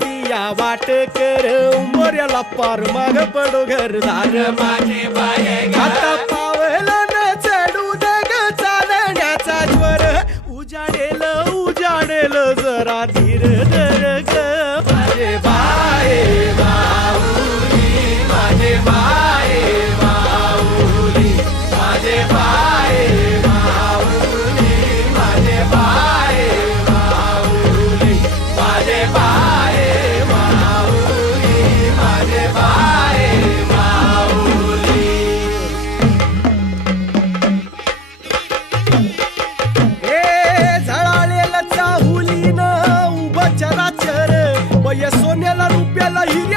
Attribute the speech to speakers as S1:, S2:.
S1: वाट कर उंबऱ्याला पार माग पडो घरदार
S2: माझे बाय
S1: आता पावला न चढू दे ग चालण्याचा ज्वर. उजाडेल उजाडेल जरा धीर धर ग. ela iria